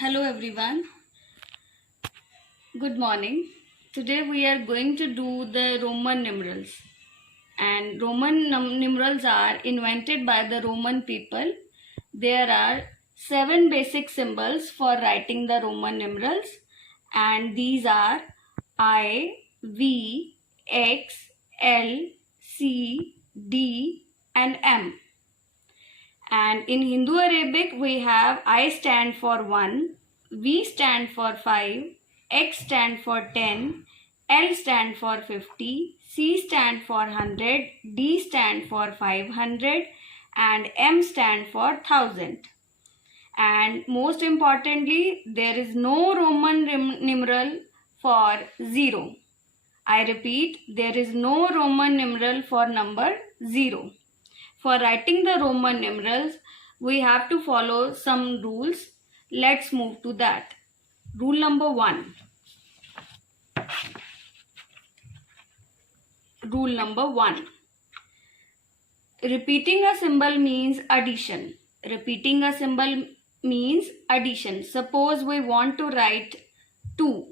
Hello everyone, good morning. Today we are going to do the Roman numerals, and Roman numerals are invented by the Roman people. There are 7 basic symbols for writing the Roman numerals, and these are I, V, X, L, C, D and M. And in Hindu Arabic we have I stand for 1, V stand for 5, X stand for 10, L stand for 50, C stand for 100, D stand for 500 and M stand for 1000. And most importantly, there is no Roman numeral for 0. I repeat, there is no Roman numeral for number 0. For writing the Roman numerals, we have to follow some rules. Let's move to that. Rule number 1. Rule number 1. Repeating a symbol means addition. Repeating a symbol means addition. Suppose we want to write 2.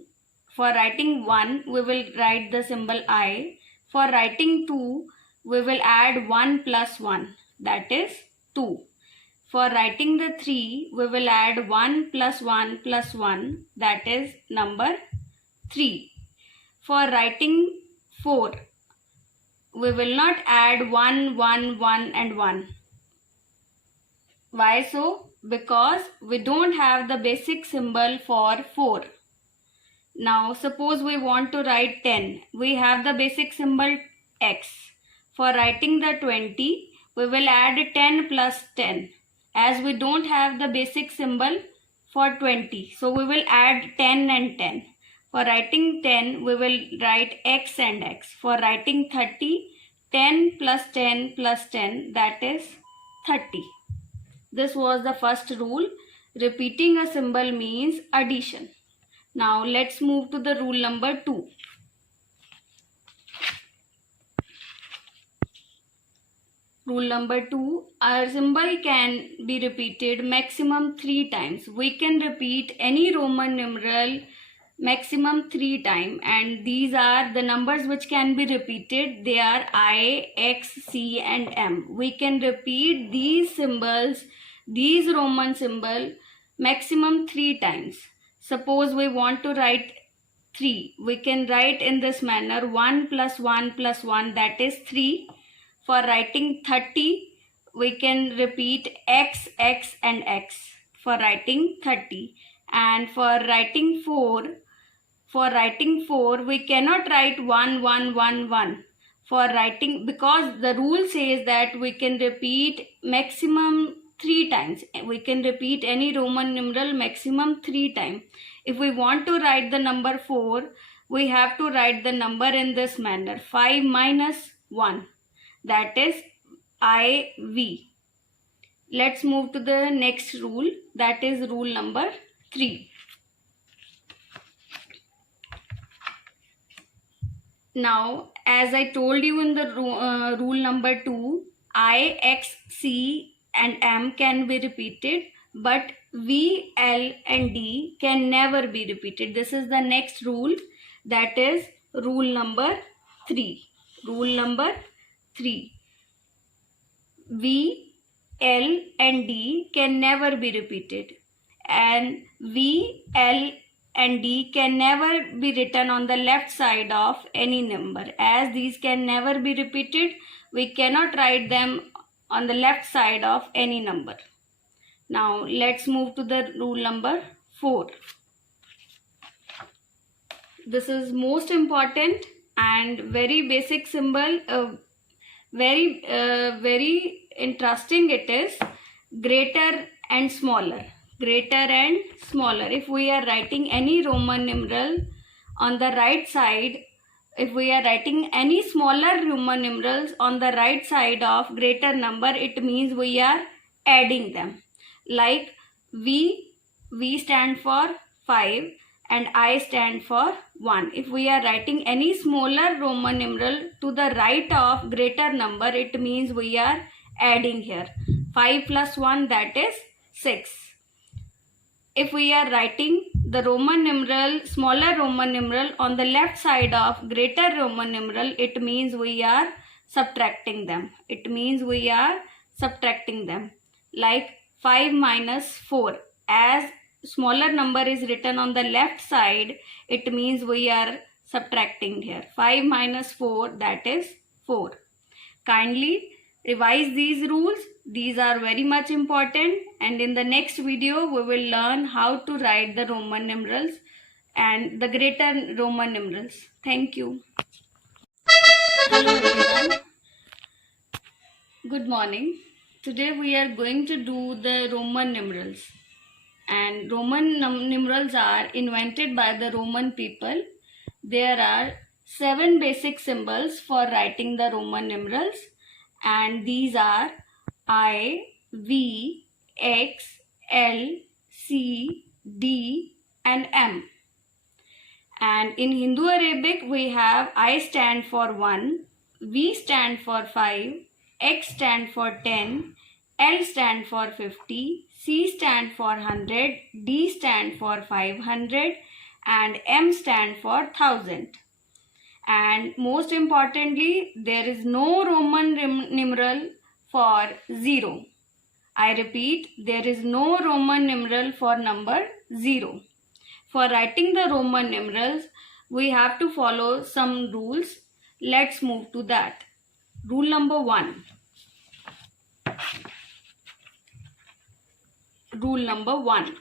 For writing 1, we will write the symbol I. For writing 2, we will add 1 plus 1, that is 2. For writing the 3, we will add 1 plus 1 plus 1, that is number 3. For writing 4, we will not add 1, 1, 1 and 1. Why so? Because we don't have the basic symbol for 4. Now suppose we want to write 10. We have the basic symbol X. For writing the 20, we will add 10 plus 10. As we don't have the basic symbol for 20, so we will add 10 and 10. For writing 10, we will write X and X. For writing 30, 10 plus 10 plus 10, that is 30. This was the first rule. Repeating a symbol means addition. Now let's move to the rule number 2. Rule number 2, our symbol can be repeated maximum 3 times. We can repeat any Roman numeral maximum 3 times, and these are the numbers which can be repeated. They are I, X, C and M. We can repeat these symbols, these Roman symbol maximum 3 times. Suppose we want to write 3. We can write in this manner 1 plus 1 plus 1, that is 3. For writing 30, we can repeat X, X and X for writing 30. And for writing 4, we cannot write 1, 1, 1, 1. For writing, because the rule says that we can repeat maximum 3 times. We can repeat any Roman numeral maximum 3 times. If we want to write the number 4, we have to write the number in this manner. 5 minus 1. That is IV. Let's move to the next rule, that is rule number 3. Now, as I told you in the rule number 2, I, X, C and M can be repeated, but V, L and D can never be repeated. This is the next rule, that is rule number 3. Rule number 3. V, L and D can never be repeated, and V, L and D can never be written on the left side of any number. As these can never be repeated, we cannot write them on the left side of any number. Now let's move to the rule number 4. This is most important and very basic symbol. Very interesting it is. Greater and smaller. Greater and smaller. If we are writing any Roman numeral on the right side, if we are writing any smaller Roman numerals on the right side of greater number, it means we are adding them. Like V stand for 5 and I stand for 1. If we are writing any smaller Roman numeral to the right of greater number, it means we are adding here. 5 plus 1, that is 6. if we are writing the Roman numeral, smaller Roman numeral on the left side of greater Roman numeral, it means we are subtracting them. It means we are subtracting them. Like 5 minus 4. As smaller number is written on the left side, it means we are subtracting here. 5 minus 4, that is 4. Kindly revise these rules. These are very much important, and in the next video we will learn how to write the Roman numerals and the greater Roman numerals. Thank you. Hello everyone. Good morning. Today we are going to do the Roman numerals, and Roman numerals are invented by the Roman people. There are 7 basic symbols for writing the Roman numerals, and these are I, V, X, L, C, D and M. And in Hindu Arabic we have I stand for 1, V stand for 5, X stand for 10, L stand for 50, C stand for 100, D stand for 500 and M stand for 1000. And most importantly, there is no Roman numeral for 0. I repeat, there is no Roman numeral for number 0. For writing the Roman numerals, we have to follow some rules. Let's move to that. Rule number 1. Rule number 1.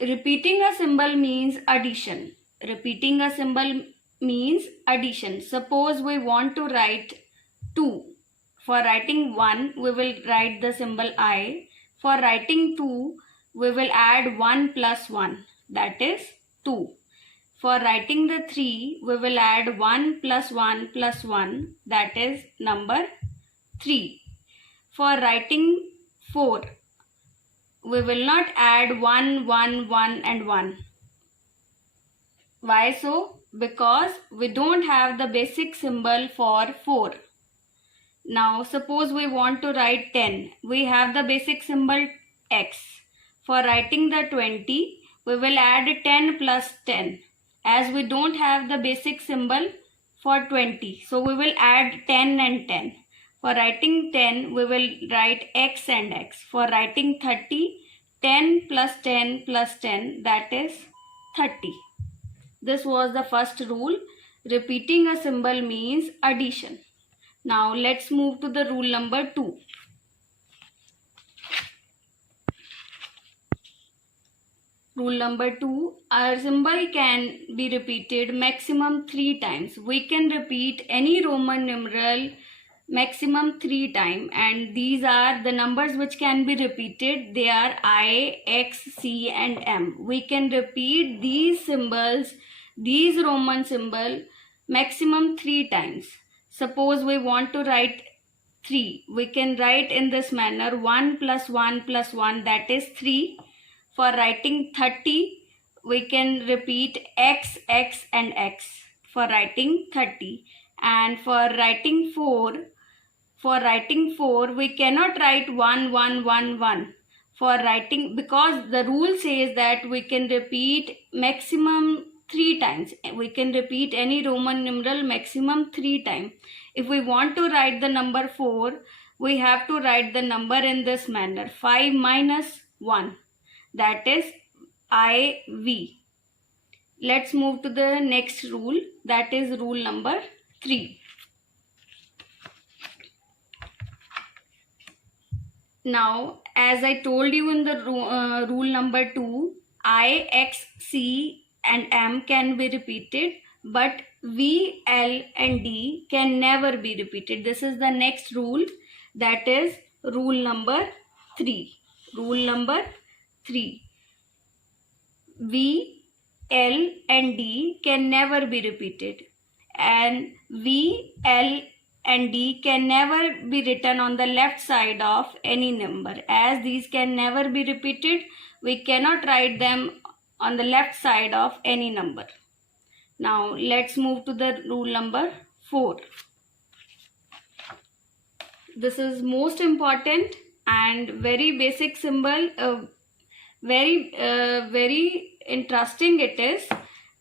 Repeating a symbol means addition. Repeating a symbol means addition. Suppose we want to write 2. For writing 1, we will write the symbol I. For writing 2, we will add 1 plus 1, that is 2. For writing the 3, we will add 1 plus 1 plus 1, that is number 3. For writing 4, we will not add 1, 1, 1 and 1. Why so? Because we don't have the basic symbol for 4. Now suppose we want to write 10. We have the basic symbol X. For writing the 20, we will add 10 plus 10. As we don't have the basic symbol for 20, so we will add 10 and 10. For writing 10, we will write X and X. For writing 30, 10 plus 10 plus 10, that is 30. This was the first rule. Repeating a symbol means addition. Now let's move to the rule number 2. Rule number 2. Our symbol can be repeated maximum 3 times. We can repeat any Roman numeral maximum 3 times, and these are the numbers which can be repeated. They are I, X, C and M. We can repeat these symbols, these Roman symbol maximum 3 times. Suppose we want to write 3. We can write in this manner 1 plus 1 plus 1, that is 3. For writing 30, we can repeat X, X and X for writing 30. And for writing 4, we cannot write 1, 1, 1, 1. For writing, because the rule says that we can repeat maximum 3 times. We can repeat any Roman numeral maximum 3 times. If we want to write the number 4, we have to write the number in this manner. 5 minus 1. That is IV. Let's move to the next rule. That is rule number 3. Now, as I told you in the rule number 2, I, X, C and M can be repeated, but V, L and D can never be repeated. This is the next rule. That is rule number 3. Rule number 3. V, L and D can never be repeated, and V, L and D can never be written on the left side of any number. As these can never be repeated, we cannot write them on the left side of any number. Now let's move to the rule number 4. This is most important and very basic symbol, very interesting it is.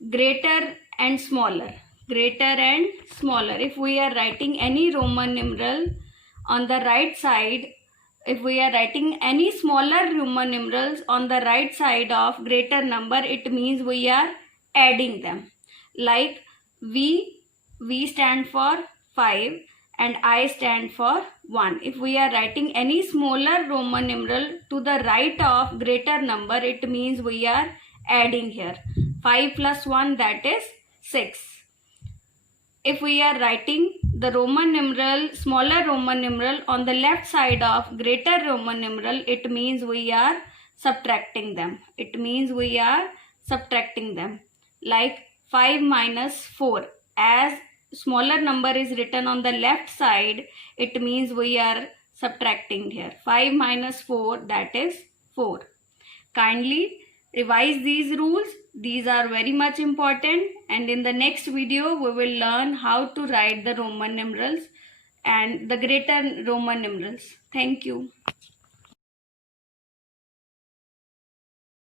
Greater and smaller. Greater and smaller. If we are writing any Roman numeral on the right side, if we are writing any smaller Roman numerals on the right side of greater number, it means we are adding them. Like V stand for 5 and I stand for 1. If we are writing any smaller Roman numeral to the right of greater number, it means we are adding here. 5 plus 1, that is 6. If we are writing the Roman numeral, smaller Roman numeral on the left side of greater Roman numeral, it means we are subtracting them. It means we are subtracting them. Like 5 minus 4. As smaller number is written on the left side, it means we are subtracting here. 5 minus 4, that is 4. Kindly revise these rules. These are very much important, and in the next video we will learn how to write the Roman numerals and the greater Roman numerals. Thank you.